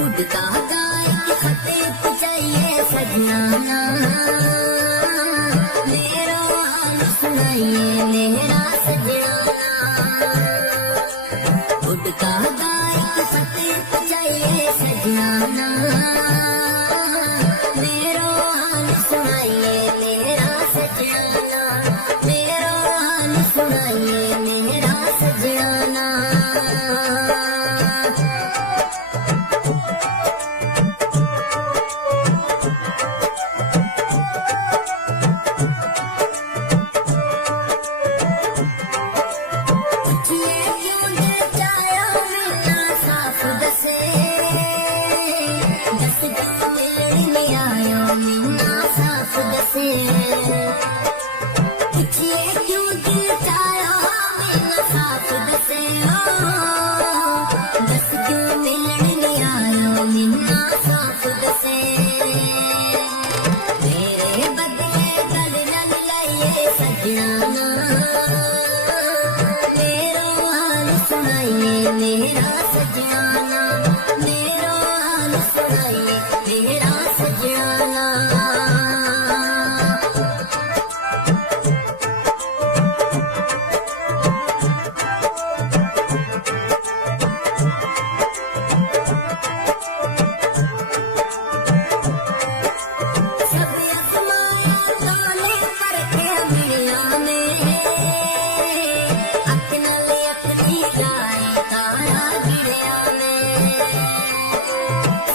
उड़ता गाय के खते पुचाइए सजना, मेरा हाल सुनाइए मेरा सजना। उड़ता गाय के खते पुचाइए सजना, मेरा हाल सुनाइए मेरा सजना, मेरा हाल सुनाइए मेरा सजना। मेरा सजना, मेरा हाल सुनाइए मेरा सजना। सब आसमाया ताले पर के मिला में, अपना अपनी जाए तारा गिरिया में।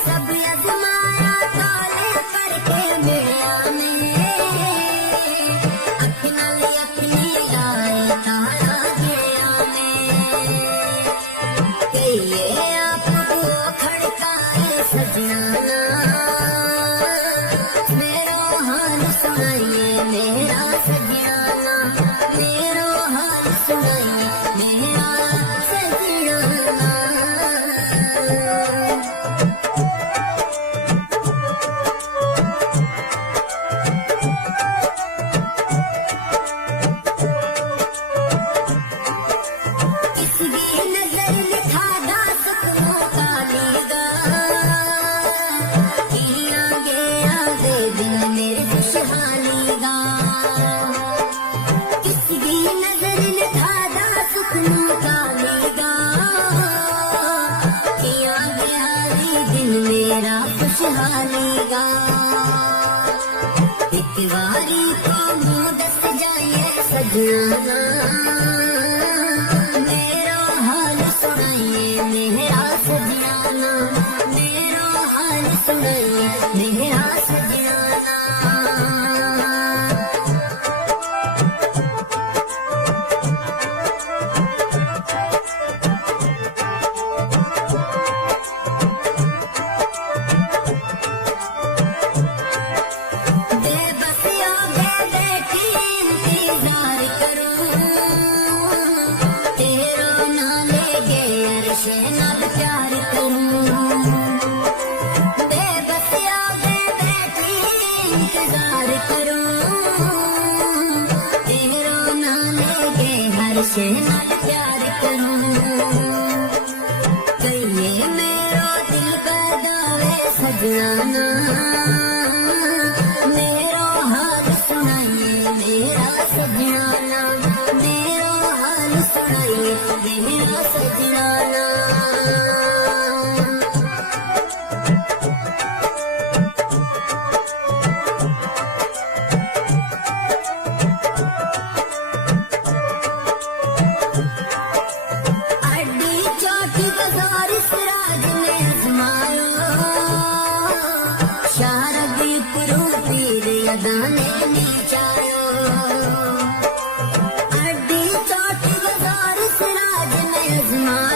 सब आसमाया ताले पर के मिला में, अपना अपनी जाए तारा गिरिया में। कहिए आपको खड़काए सजना, मेरा हाल सुनाइए मेरा सजना, मेरा हाल सुनाइए मेरा सजना। किसकी नजर में खादा सपनों का लेगा, आगे आगे दिल मेरे खुशहाली गा। किसकी नजर में खादा सपनों का लेगा, आगे आगे दिल मेरा खुशहाली गा। एक बारी को मुँह दस जाइए सजना, मेरा हाल सुनाइए मेरा सजना, मेरा हाल सुनाइए मेरा सजना। बेबसिया बैठी इंतजार करूं, तेरा ना लेगे अरशे नाल प्यार करूं। बेबसिया बैठी इंतजार करूं, तेरा ना लेगे अरशे नाल प्यार करूं। कहिए मेरा दिल बदावे सजना, मेरा हाल सुनाइए मेरा सजना, मेरा हाल सुनाइए मेरा सजना। अड्डी चौकी बाजार इस राज में आजमायो, शारदीप रूपी अदाने नीचायो। अड्डी चौकी बाजार इस राज में आजमायो,